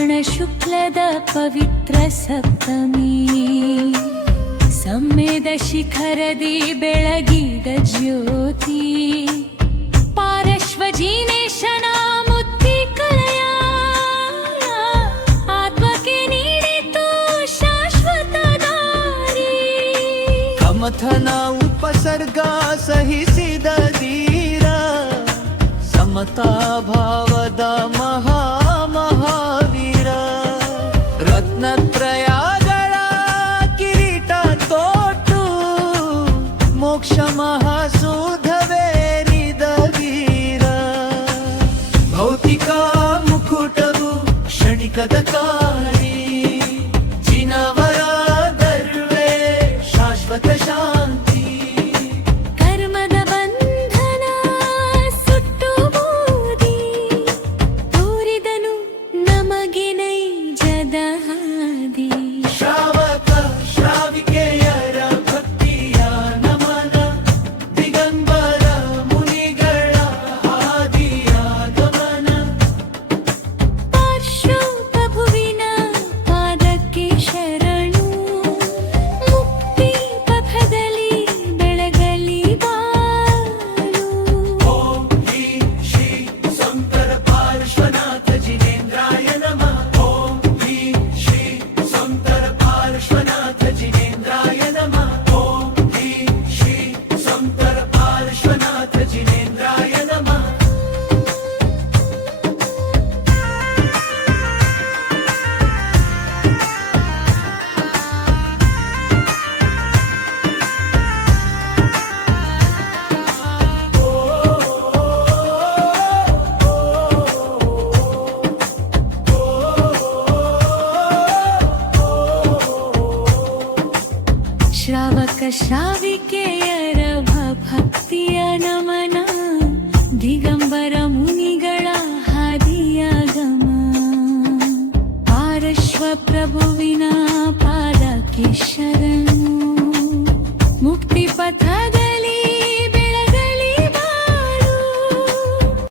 ಶ್ರಾವಣ ಶುಕ್ಲದ ಪವಿತ್ರ ಸಪ್ತಮಿ ಸಮ್ಮೇದ ಶಿಖರದಿ ಬೆಳಗಿದ ಜ್ಯೋತಿ ಪಾರಶ್ವಜೀನೇಶನ ಮುತ್ತಿ ಕಲಯ ಆತ್ಮಕ್ಕೆ ನೀಡಿತು ಶಾಶ್ವತ ದಾರಿ ಕಮಥನ ಉಪಸರ್ಗ ಸಹಿಸಿದ ಧೀರ ಸಮತಾ ಭಾವದ ಮಹಾವೀರ ರತ್ನತ್ರಯಗಳ ಕಿರೀಟ ತೋಟು ಮೋಕ್ಷ ಮಹಾಸೂಧವೇರಿದ ವೀರ ಭೌತಿಕ ಮುಕುಟವು ಕ್ಷಣಿಕದ ಕಾರಿ ಚಿನವರ ದರ್ವೇ ಶಾಶ್ವತ ಶಾಂತಿ ಕರ್ಮದ ಬಂಧನ ಸುಟ್ಟು ಬೂದಿ ತೋರಿದನು ನಮಗೆ ನೈಜದ ಹಾದಿ ಶ್ರಾವಕ ಶ್ರಾವಿಕೆಯರ ಭಕ್ತಿಯ ನಮನ ದಿಗಂಬರ ಮುನಿಗಳ ಹಾದಿಯ ಗಮನ ಪಾರ್ಶ್ವ ಪ್ರಭುವಿನ ಪಾದಕ್ಕೆ ಶರಣು ಮುಕ್ತಿ ಪಥದಲ್ಲಿ ಬೆಳಗಲಿ ಬಾಳು ಓಂ ಶ್ರೀ ಶ್ರೀ ಶಂಕರ ಪಾರ್ಶ್ವನಾಥ ಜಿನೇಂದ್ರಾಯ ನಮಃ ಓಂ ಶ್ರೀ ಶ್ರೀ ಶಂಕರ ಪಾರ್ಶ್ವನಾಥ ಜಿನೇಂದ್ರಾಯ ನಮಃ ಓಂ ಶ್ರೀ ಶ್ರೀ ಶಂಕರ ಪಾರ್ಶ್ವನಾಥ ಜಿನೇಂದ್ರಾಯ ನಮಃ ಶ್ರಾವಕ ಶ್ರಾವಿಕೆಯರ ಭಕ್ತಿಯ ನಮನ ದಿಗಂಬರ ಮುನಿಗಳ ಹಾದಿಯ ಗಮ ಪಾರಶ್ವ ಪ್ರಭುವಿನ ಪಾದಕ್ಕೆ ಶರಣು